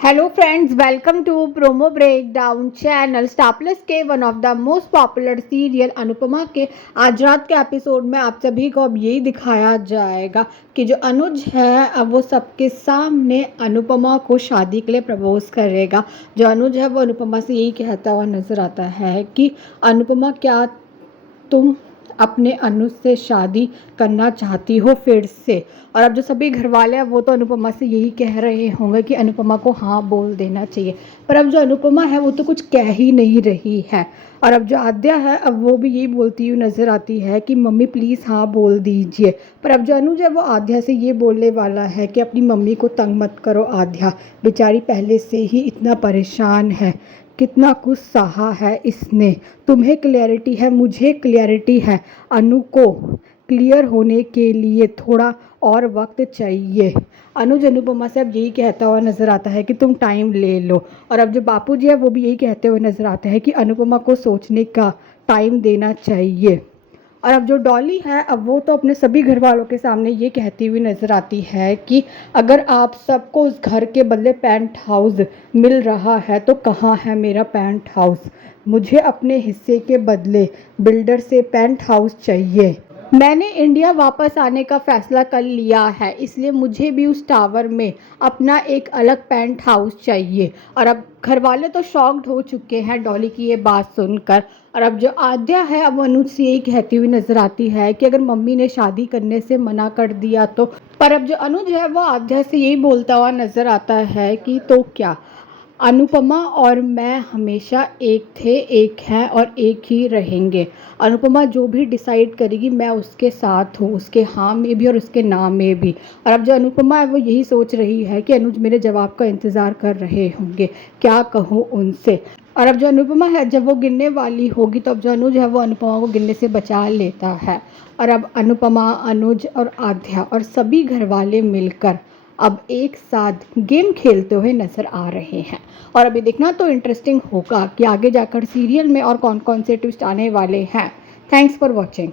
Hello friends, welcome to promo breakdown channel. Star Plus के one of the most popular serial Anupama के आज रात के episode में आप सभी को अब यही दिखाया जाएगा कि जो अनुज है अब वो सबके सामने अनुपमा को शादी के लिए प्रपोज करेगा। जो अनुज है वो अनुपमा से यही कहता हुआ नजर आता है कि अनुपमा, क्या तुम अपने अनुज से शादी करना चाहती हो फिर से। और अब जो सभी घर वाले हैं वो तो अनुपमा से यही कह रहे होंगे कि अनुपमा को हाँ बोल देना चाहिए, पर अब जो अनुपमा है वो तो कुछ कह ही नहीं रही है। और अब जो आद्या है अब वो भी यही बोलती हुई नज़र आती है कि मम्मी प्लीज़ हाँ बोल दीजिए। पर अब जो अनुज है वो आद्या से ये बोलने वाला है कि अपनी मम्मी को तंग मत करो आद्या, बेचारी पहले से ही इतना परेशान है, कितना कुछ सहा है इसने। तुम्हें क्लैरिटी है, मुझे क्लैरिटी है, अनु को क्लियर होने के लिए थोड़ा और वक्त चाहिए। अनुज अनुपमा से अब यही कहता हुआ नज़र आता है कि तुम टाइम ले लो। और अब जो बापूजी है वो भी यही कहते हुए नज़र आते हैं कि अनुपमा को सोचने का टाइम देना चाहिए। और अब जो डॉली है अब वो तो अपने सभी घर वालों के सामने ये कहती हुई नज़र आती है कि अगर आप सबको उस घर के बदले पेंट हाउस मिल रहा है तो कहाँ है मेरा पेंट हाउस। मुझे अपने हिस्से के बदले बिल्डर से पेंट हाउस चाहिए। मैंने इंडिया वापस आने का फ़ैसला कर लिया है, इसलिए मुझे भी उस टावर में अपना एक अलग पेंट हाउस चाहिए। और अब घर वाले तो शॉक्ड हो चुके हैं डॉली की ये बात सुनकर। और अब जो आद्या है अब अनुज से यही कहती हुई नज़र आती है कि अगर मम्मी ने शादी करने से मना कर दिया तो। पर अब जो अनुज है वो आद्या से यही बोलता हुआ नज़र आता है कि तो क्या, अनुपमा और मैं हमेशा एक थे, एक हैं और एक ही रहेंगे। अनुपमा जो भी डिसाइड करेगी मैं उसके साथ हूँ, उसके हाँ में भी और उसके ना में भी। और अब जो अनुपमा है वो यही सोच रही है कि अनुज मेरे जवाब का इंतज़ार कर रहे होंगे, क्या कहूँ उनसे। और अब जो अनुपमा है जब वो गिरने वाली होगी तो अब जो अनुज है वो अनुपमा को गिरने से बचा लेता है। और अब अनुपमा, अनुज और आध्या और सभी घर वाले मिलकर अब एक साथ गेम खेलते हुए नज़र आ रहे हैं। और अभी देखना तो इंटरेस्टिंग होगा कि आगे जाकर सीरियल में और कौन कौन से ट्विस्ट आने वाले हैं। Thanks for watching.